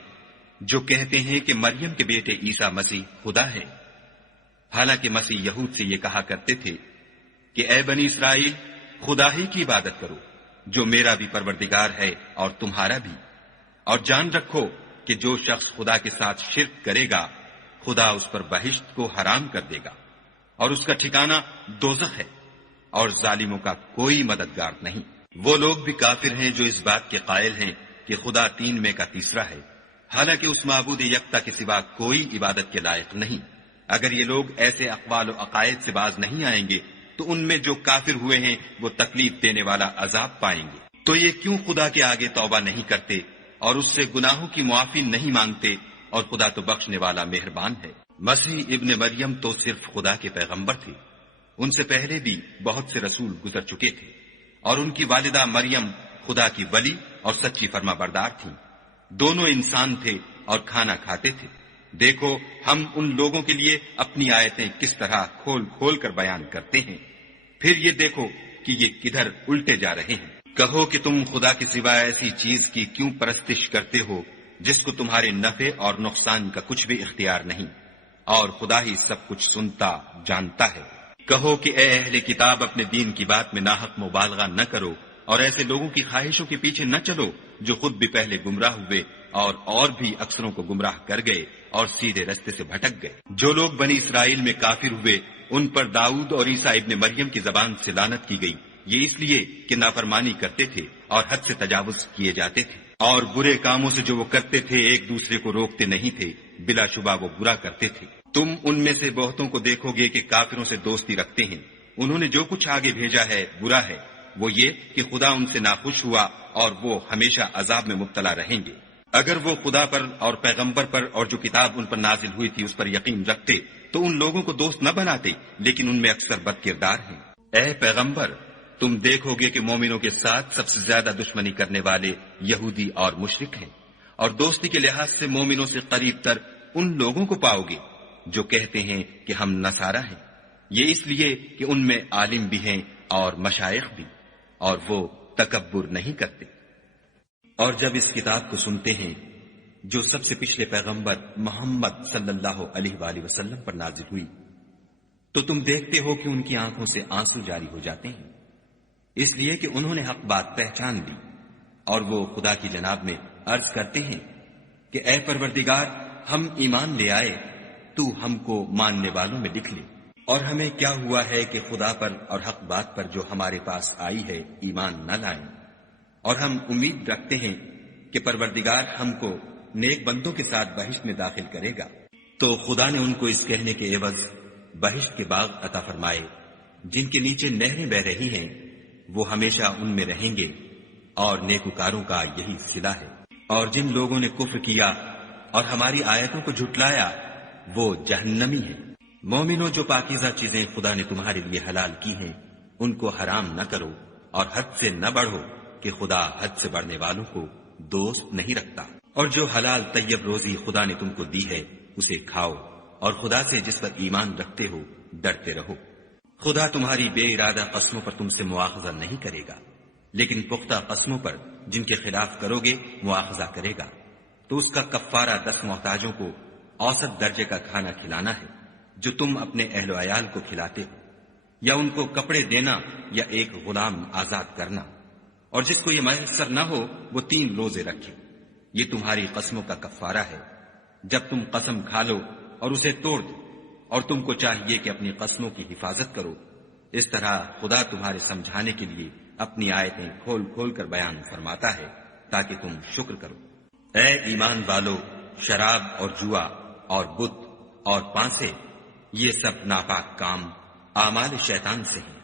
جو کہتے ہیں کہ مریم کے بیٹے عیسیٰ مسیح خدا ہے، حالانکہ مسیح یہود سے یہ کہا کرتے تھے کہ اے بنی اسرائیل، خدا ہی کی عبادت کرو جو میرا بھی پروردگار ہے اور تمہارا بھی، اور جان رکھو کہ جو شخص خدا کے ساتھ شرک کرے گا خدا اس پر بہشت کو حرام کر دے گا، اور اس کا ٹھکانہ دوزخ ہے، اور ظالموں کا کوئی مددگار نہیں۔ وہ لوگ بھی کافر ہیں جو اس بات کے قائل ہیں کہ خدا تین میں کا تیسرا ہے، حالانکہ اس معبود یکتا کے سوا کوئی عبادت کے لائق نہیں۔ اگر یہ لوگ ایسے اقوال و عقائد سے باز نہیں آئیں گے تو ان میں جو کافر ہوئے ہیں وہ تکلیف دینے والا عذاب پائیں گے۔ تو یہ کیوں خدا کے آگے توبہ نہیں کرتے اور اس سے گناہوں کی معافی نہیں مانگتے، اور خدا تو بخشنے والا مہربان ہے۔ مسیح ابن مریم تو صرف خدا کے پیغمبر تھے، ان سے پہلے بھی بہت سے رسول گزر چکے تھے، اور ان کی والدہ مریم خدا کی ولی اور سچی فرما بردار تھیں۔ دونوں انسان تھے اور کھانا کھاتے تھے۔ دیکھو ہم ان لوگوں کے لیے اپنی آیتیں کس طرح کھول کھول کر بیان کرتے ہیں، پھر یہ دیکھو کہ یہ کدھر الٹے جا رہے ہیں۔ کہو کہ تم خدا کے سوا ایسی چیز کی کیوں پرستش کرتے ہو جس کو تمہارے نفع اور نقصان کا کچھ بھی اختیار نہیں، اور خدا ہی سب کچھ سنتا جانتا ہے۔ کہو کہ اے اہل کتاب، اپنے دین کی بات میں ناحق مبالغہ نہ کرو، اور ایسے لوگوں کی خواہشوں کے پیچھے نہ چلو جو خود بھی پہلے گمراہ ہوئے اور بھی اکثروں کو گمراہ کر گئے اور سیدھے رستے سے بھٹک گئے۔ جو لوگ بنی اسرائیل میں کافر ہوئے ان پر داؤد اور عیسیٰ ابن مریم کی زبان سے لعنت کی گئی، یہ اس لیے کہ نافرمانی کرتے تھے اور حد سے تجاوز کیے جاتے تھے، اور برے کاموں سے جو وہ کرتے تھے ایک دوسرے کو روکتے نہیں تھے، بلا شبہ وہ برا کرتے تھے۔ تم ان میں سے بہتوں کو دیکھو گے کہ کافروں سے دوستی رکھتے ہیں، انہوں نے جو کچھ آگے بھیجا ہے برا ہے، وہ یہ کہ خدا ان سے ناخوش ہوا اور وہ ہمیشہ عذاب میں مبتلا رہیں گے۔ اگر وہ خدا پر اور پیغمبر پر اور جو کتاب ان پر نازل ہوئی تھی اس پر یقین رکھتے تو ان لوگوں کو دوست نہ بناتے، لیکن ان میں اکثر بد کردار ہیں۔ اے پیغمبر، تم دیکھو گے کہ مومنوں کے ساتھ سب سے زیادہ دشمنی کرنے والے یہودی اور مشرک ہیں، اور دوستی کے لحاظ سے مومنوں سے قریب تر ان لوگوں کو پاؤ گے جو کہتے ہیں کہ ہم نصارہ ہیں، یہ اس لیے کہ ان میں عالم بھی ہیں اور مشائخ بھی، اور وہ تکبر نہیں کرتے۔ اور جب اس کتاب کو سنتے ہیں جو سب سے پچھلے پیغمبر محمد صلی اللہ علیہ وآلہ وسلم پر نازل ہوئی، تو تم دیکھتے ہو کہ ان کی آنکھوں سے آنسو جاری ہو جاتے ہیں، اس لیے کہ انہوں نے حق بات پہچان لی، اور وہ خدا کی جناب میں عرض کرتے ہیں کہ اے پروردگار، ہم ایمان لے آئے، تو ہم کو ماننے والوں میں لکھ لے۔ اور ہمیں کیا ہوا ہے کہ خدا پر اور حق بات پر جو ہمارے پاس آئی ہے ایمان نہ لائیں، اور ہم امید رکھتے ہیں کہ پروردگار ہم کو نیک بندوں کے ساتھ بہشت میں داخل کرے گا۔ تو خدا نے ان کو اس کہنے کے عوض بہشت کے باغ عطا فرمائے جن کے نیچے نہریں بہ رہی ہیں، وہ ہمیشہ ان میں رہیں گے، اور نیکوکاروں کا یہی صلہ ہے۔ اور جن لوگوں نے کفر کیا اور ہماری آیتوں کو جھٹلایا وہ جہنمی ہیں۔ مومنوں، جو پاکیزہ چیزیں خدا نے تمہارے لیے حلال کی ہیں ان کو حرام نہ کرو، اور حد سے نہ بڑھو کہ خدا حد سے بڑھنے والوں کو دوست نہیں رکھتا۔ اور جو حلال طیب روزی خدا نے تم کو دی ہے اسے کھاؤ، اور خدا سے جس پر ایمان رکھتے ہو ڈرتے رہو۔ خدا تمہاری بے ارادہ قسموں پر تم سے مواخذہ نہیں کرے گا، لیکن پختہ قسموں پر جن کے خلاف کرو گے مواخذہ کرے گا، تو اس کا کفارہ 10 محتاجوں کو اوسط درجے کا کھانا کھلانا ہے جو تم اپنے اہل و عیال کو کھلاتے ہو، یا ان کو کپڑے دینا یا ایک غلام آزاد کرنا، اور جس کو یہ میسر نہ ہو وہ 3 روزے رکھے۔ یہ تمہاری قسموں کا کفارہ ہے جب تم قسم کھا لو اور اسے توڑ دو، اور تم کو چاہیے کہ اپنی قسموں کی حفاظت کرو۔ اس طرح خدا تمہارے سمجھانے کے لیے اپنی آیتیں کھول کھول کر بیان فرماتا ہے تاکہ تم شکر کرو۔ اے ایمان والو، شراب اور جوا اور بت اور پانسے، یہ سب ناپاک کام اعمال شیطان سے ہیں،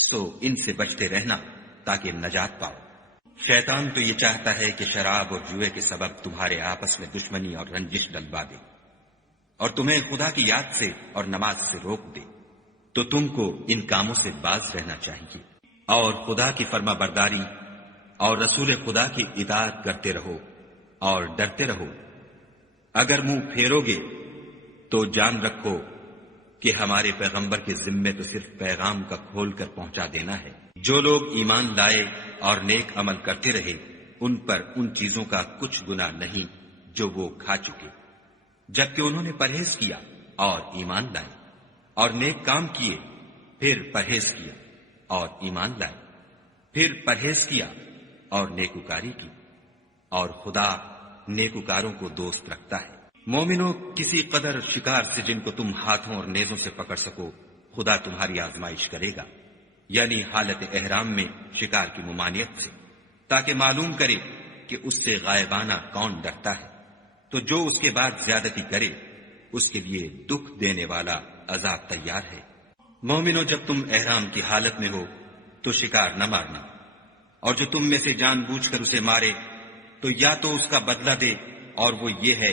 سو ان سے بچتے رہنا تاکہ نجات پاؤ۔ شیطان تو یہ چاہتا ہے کہ شراب اور جوئے کے سبب تمہارے آپس میں دشمنی اور رنجش ڈلوا دے، اور تمہیں خدا کی یاد سے اور نماز سے روک دے، تو تم کو ان کاموں سے باز رہنا چاہیے، اور خدا کی فرما برداری اور رسول خدا کی اطاعت کرتے رہو اور ڈرتے رہو۔ اگر منہ پھیرو گے تو جان رکھو کہ ہمارے پیغمبر کے ذمے تو صرف پیغام کا کھول کر پہنچا دینا ہے۔ جو لوگ ایمان لائے اور نیک عمل کرتے رہے ان پر ان چیزوں کا کچھ گناہ نہیں جو وہ کھا چکے، جبکہ انہوں نے پرہیز کیا اور ایمان لائے، اور نیک کام کیے، پھر پرہیز کیا اور ایمان لائے، پھر پرہیز کیا اور نیکوکاری کی، اور خدا نیکوکاروں کو دوست رکھتا ہے۔ مومنوں، کسی قدر شکار سے جن کو تم ہاتھوں اور نیزوں سے پکڑ سکو خدا تمہاری آزمائش کرے گا، یعنی حالت احرام میں شکار کی ممانعت سے، تاکہ معلوم کرے کہ اس سے غائبانہ کون ڈرتا ہے، تو جو اس کے بعد زیادتی کرے اس کے لیے دکھ دینے والا عذاب تیار ہے۔ مومنوں، جب تم احرام کی حالت میں ہو تو شکار نہ مارنا، اور جو تم میں سے جان بوجھ کر اسے مارے تو یا تو اس کا بدلہ دے، اور وہ یہ ہے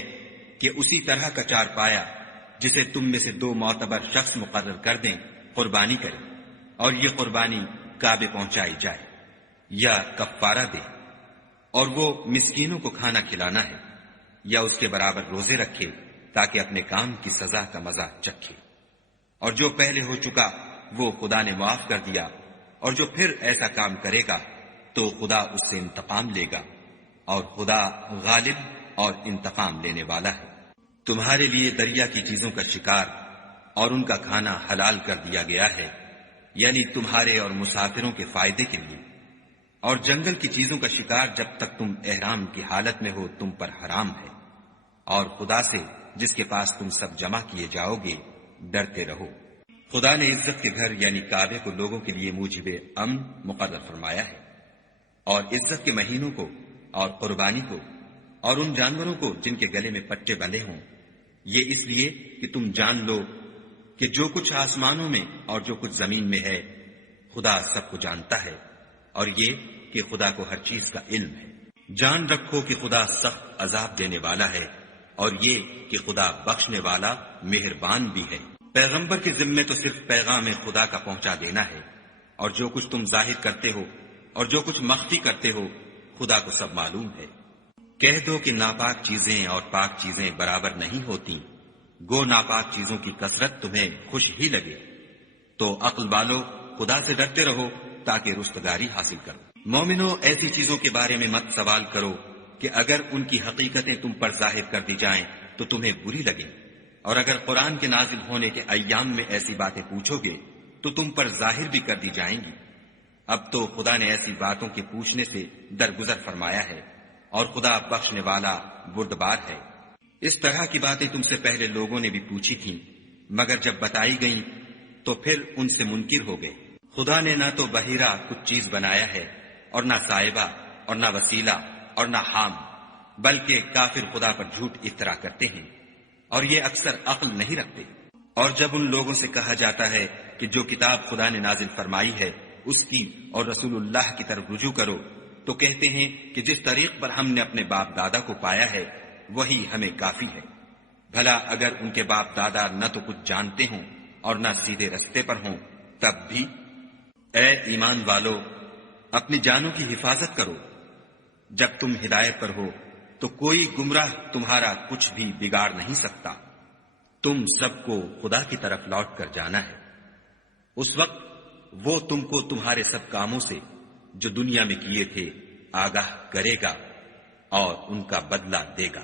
کہ اسی طرح کا چار پایا جسے تم میں سے 2 معتبر شخص مقرر کر دیں قربانی کرے، اور یہ قربانی کعبے پہنچائی جائے، یا کفارہ دے، اور وہ مسکینوں کو کھانا کھلانا ہے، یا اس کے برابر روزے رکھے تاکہ اپنے کام کی سزا کا مزہ چکھے۔ اور جو پہلے ہو چکا وہ خدا نے معاف کر دیا، اور جو پھر ایسا کام کرے گا تو خدا اس سے انتقام لے گا، اور خدا غالب اور انتقام لینے والا ہے۔ تمہارے لیے دریا کی چیزوں کا شکار اور ان کا کھانا حلال کر دیا گیا ہے، یعنی تمہارے اور مسافروں کے فائدے کے لیے، اور جنگل کی چیزوں کا شکار جب تک تم احرام کی حالت میں ہو تم پر حرام ہے، اور خدا سے جس کے پاس تم سب جمع کیے جاؤ گے ڈرتے رہو۔ خدا نے عزت کے گھر یعنی کعبے کو لوگوں کے لیے موجب امن مقرر فرمایا ہے، اور عزت کے مہینوں کو اور قربانی کو اور ان جانوروں کو جن کے گلے میں پٹے بندھے ہوں، یہ اس لیے کہ تم جان لو کہ جو کچھ آسمانوں میں اور جو کچھ زمین میں ہے خدا سب کو جانتا ہے، اور یہ کہ خدا کو ہر چیز کا علم ہے۔ جان رکھو کہ خدا سخت عذاب دینے والا ہے، اور یہ کہ خدا بخشنے والا مہربان بھی ہے۔ پیغمبر کے ذمے تو صرف پیغام خدا کا پہنچا دینا ہے، اور جو کچھ تم ظاہر کرتے ہو اور جو کچھ مخفی کرتے ہو خدا کو سب معلوم ہے۔ کہہ دو کہ ناپاک چیزیں اور پاک چیزیں برابر نہیں ہوتی، گو ناپاک چیزوں کی کثرت تمہیں خوش ہی لگے، تو عقل والو خدا سے ڈرتے رہو تاکہ رستگاری حاصل کرو۔ مومنو، ایسی چیزوں کے بارے میں مت سوال کرو کہ اگر ان کی حقیقتیں تم پر ظاہر کر دی جائیں تو تمہیں بری لگیں، اور اگر قرآن کے نازل ہونے کے ایام میں ایسی باتیں پوچھو گے تو تم پر ظاہر بھی کر دی جائیں گی۔ اب تو خدا نے ایسی باتوں کے پوچھنے سے درگزر فرمایا ہے، اور خدا بخشنے والا بردبار ہے۔ اس طرح کی باتیں تم سے پہلے لوگوں نے بھی پوچھی تھیں، مگر جب بتائی گئیں تو پھر ان سے منکر ہو گئے۔ خدا نے نہ تو بحیرہ کچھ چیز بنایا ہے، اور نہ صاحبہ، اور نہ وسیلہ، اور نہ حام، بلکہ کافر خدا پر جھوٹ افطرا کرتے ہیں، اور یہ اکثر عقل نہیں رکھتے۔ اور جب ان لوگوں سے کہا جاتا ہے کہ جو کتاب خدا نے نازل فرمائی ہے اس کی اور رسول اللہ کی طرف رجوع کرو، تو کہتے ہیں کہ جس طریق پر ہم نے اپنے باپ دادا کو پایا ہے وہی ہمیں کافی ہے۔ بھلا اگر ان کے باپ دادا نہ تو کچھ جانتے ہوں اور نہ سیدھے رستے پر ہوں تب بھی؟ اے ایمان والو، اپنی جانوں کی حفاظت کرو۔ جب تم ہدایت پر ہو تو کوئی گمراہ تمہارا کچھ بھی بگاڑ نہیں سکتا۔ تم سب کو خدا کی طرف لوٹ کر جانا ہے، اس وقت وہ تم کو تمہارے سب کاموں سے جو دنیا میں کیے تھے آگاہ کرے گا اور ان کا بدلہ دے گا۔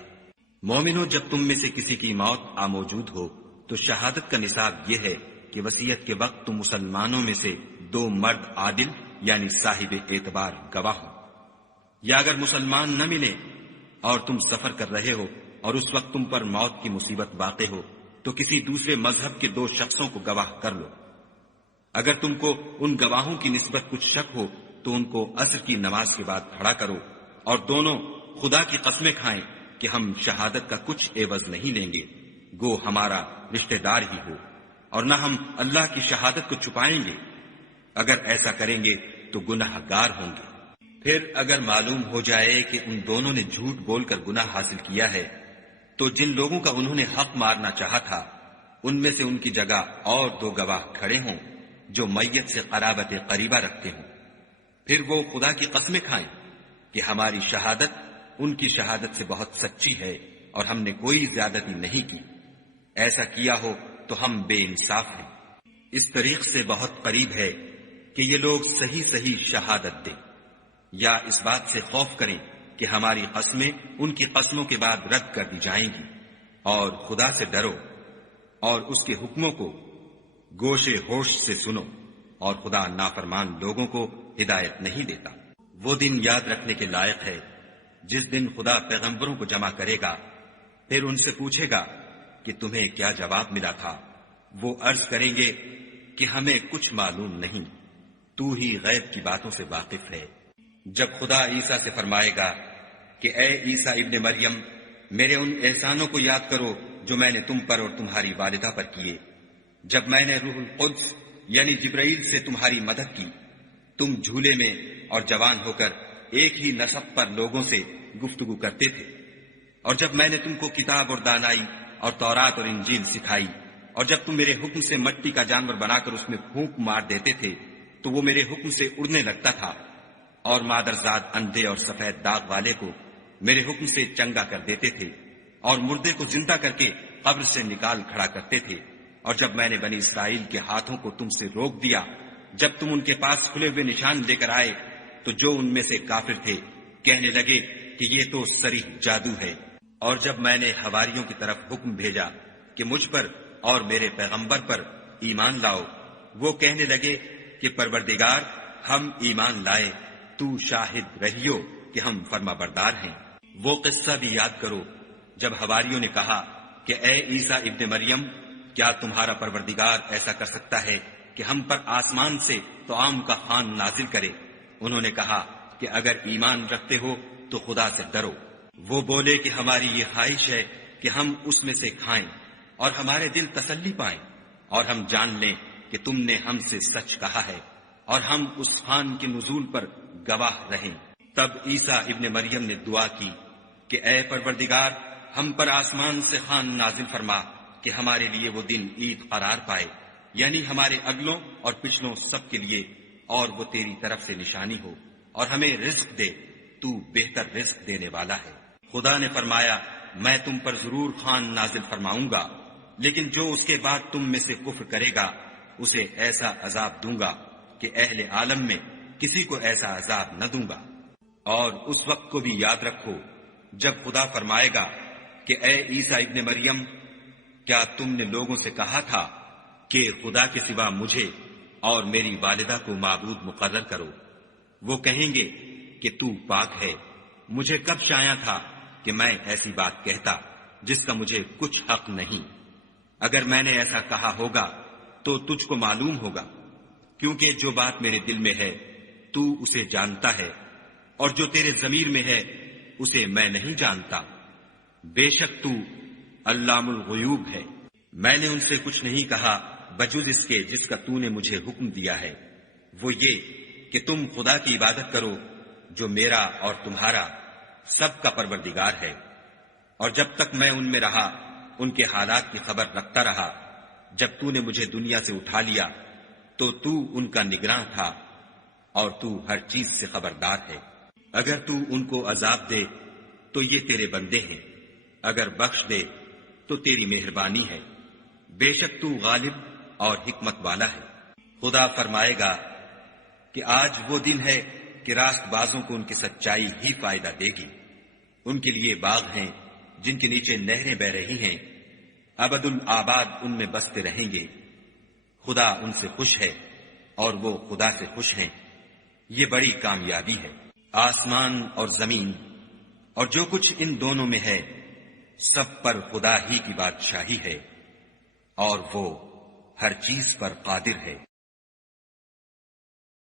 مومنو، جب تم میں سے کسی کی موت آ موجود ہو تو شہادت کا نصاب یہ ہے کہ وصیت کے وقت تم مسلمانوں میں سے 2 مرد عادل یعنی صاحب اعتبار گواہ ہو، یا اگر مسلمان نہ ملے اور تم سفر کر رہے ہو اور اس وقت تم پر موت کی مصیبت واقع ہو تو کسی دوسرے مذہب کے 2 شخصوں کو گواہ کر لو۔ اگر تم کو ان گواہوں کی نسبت کچھ شک ہو تو ان کو عصر کی نماز کے بعد کھڑا کرو، اور دونوں خدا کی قسمیں کھائیں کہ ہم شہادت کا کچھ عوض نہیں لیں گے، گو ہمارا رشتہ دار ہی ہو، اور نہ ہم اللہ کی شہادت کو چھپائیں گے۔ اگر ایسا کریں گے تو گناہ گار ہوں گے۔ پھر اگر معلوم ہو جائے کہ ان دونوں نے جھوٹ بول کر گناہ حاصل کیا ہے تو جن لوگوں کا انہوں نے حق مارنا چاہا تھا ان میں سے ان کی جگہ اور 2 گواہ کھڑے ہوں جو میت سے قرابت قریبہ رکھتے ہوں، پھر وہ خدا کی قسمیں کھائیں کہ ہماری شہادت ان کی شہادت سے بہت سچی ہے اور ہم نے کوئی زیادتی نہیں کی۔ ایسا کیا ہو تو ہم بے انصاف ہیں۔ اس طریق سے بہت قریب ہے کہ یہ لوگ صحیح صحیح شہادت دیں، یا اس بات سے خوف کریں کہ ہماری قسمیں ان کی قسموں کے بعد رد کر دی جائیں گی، اور خدا سے ڈرو اور اس کے حکموں کو گوشے ہوش سے سنو، اور خدا نافرمان لوگوں کو ہدایت نہیں دیتا۔ وہ دن یاد رکھنے کے لائق ہے جس دن خدا پیغمبروں کو جمع کرے گا، پھر ان سے پوچھے گا کہ تمہیں کیا جواب ملا تھا۔ وہ عرض کریں گے کہ ہمیں کچھ معلوم نہیں، تو ہی غیب کی باتوں سے واقف ہے۔ جب خدا عیسیٰ سے فرمائے گا کہ اے عیسیٰ ابن مریم، میرے ان احسانوں کو یاد کرو جو میں نے تم پر اور تمہاری والدہ پر کیے، جب میں نے روح القدس یعنی جبرائیل سے تمہاری مدد کی، تم جھولے میں اور جوان ہو کر ایک ہی نسب پر لوگوں سے گفتگو کرتے تھے، اور جب میں نے تم کو کتاب اور دانائی اور تورات اور انجیل سکھائی، اور جب تم میرے حکم سے مٹی کا جانور بنا کر اس میں پھونک مار دیتے تھے تو وہ میرے حکم سے اڑنے لگتا تھا، اور مادرزاد اندھے اور سفید داغ والے کو میرے حکم سے چنگا کر دیتے تھے، اور مردے کو زندہ کر کے قبر سے نکال کھڑا کرتے تھے، اور جب میں نے بنی اسرائیل کے ہاتھوں کو تم سے روک دیا جب تم ان کے پاس کھلے ہوئے نشان لے کر آئے، تو جو ان میں سے کافر تھے کہنے لگے کہ یہ تو صریح جادو ہے۔ اور جب میں نے حواریوں کی طرف حکم بھیجا کہ مجھ پر اور میرے پیغمبر پر ایمان لاؤ، وہ کہنے لگے کہ پروردگار، ہم ایمان لائے، تو شاہد رہیو کہ ہم فرما بردار ہیں۔ وہ قصہ بھی یاد کرو جب حواریوں نے کہا کہ اے عیسیٰ ابن مریم، کیا تمہارا پروردگار ایسا کر سکتا ہے کہ ہم پر آسمان سے طعام کا خوان نازل کرے؟ انہوں نے کہا کہ اگر ایمان رکھتے ہو تو خدا سے ڈرو۔ وہ بولے کہ ہماری یہ خواہش ہے کہ ہم اس میں سے کھائیں اور ہمارے دل تسلی پائیں، اور ہم جان لیں کہ تم نے ہم سے سچ کہا ہے، اور ہم اس خوان کے نزول پر گواہ رہیں۔ تب عیسیٰ ابن مریم نے دعا کی کہ اے پروردگار، ہم پر آسمان سے خوان نازل فرما کہ ہمارے لیے وہ دن عید قرار پائے، یعنی ہمارے اگلوں اور پچھلوں سب کے لیے، اور وہ تیری طرف سے نشانی ہو، اور ہمیں رزق دے، تو بہتر رزق دینے والا ہے۔ خدا نے فرمایا، میں تم پر ضرور خوان نازل فرماؤں گا، لیکن جو اس کے بعد تم میں سے کفر کرے گا اسے ایسا عذاب دوں گا کہ اہل عالم میں کسی کو ایسا عذاب نہ دوں گا۔ اور اس وقت کو بھی یاد رکھو جب خدا فرمائے گا کہ اے عیسیٰ ابن مریم، کیا تم نے لوگوں سے کہا تھا کہ خدا کے سوا مجھے اور میری والدہ کو معبود مقرر کرو؟ وہ کہیں گے کہ تو پاک ہے، مجھے کب شایع تھا کہ میں ایسی بات کہتا جس کا مجھے کچھ حق نہیں۔ اگر میں نے ایسا کہا ہوگا تو تجھ کو معلوم ہوگا، کیونکہ جو بات میرے دل میں ہے تو اسے جانتا ہے، اور جو تیرے ضمیر میں ہے اسے میں نہیں جانتا۔ بے شک تو علام الغیوب ہے۔ میں نے ان سے کچھ نہیں کہا بجز اس کے جس کا تو نے مجھے حکم دیا ہے، وہ یہ کہ تم خدا کی عبادت کرو جو میرا اور تمہارا سب کا پروردگار ہے۔ اور جب تک میں ان میں رہا ان کے حالات کی خبر رکھتا رہا۔ جب تو نے مجھے دنیا سے اٹھا لیا تو تو ان کا نگراں تھا، اور تو ہر چیز سے خبردار ہے۔ اگر تو ان کو عذاب دے تو یہ تیرے بندے ہیں، اگر بخش دے تو تیری مہربانی ہے، بے شک تو غالب اور حکمت والا ہے۔ خدا فرمائے گا کہ آج وہ دن ہے کہ راست بازوں کو ان کی سچائی ہی فائدہ دے گی۔ ان کے لیے باغ ہیں جن کے نیچے نہریں بہ رہی ہیں، ابد الآباد ان میں بستے رہیں گے۔ خدا ان سے خوش ہے اور وہ خدا سے خوش ہیں، یہ بڑی کامیابی ہے۔ آسمان اور زمین اور جو کچھ ان دونوں میں ہے سب پر خدا ہی کی بادشاہی ہے، اور وہ ہر چیز پر قادر ہے۔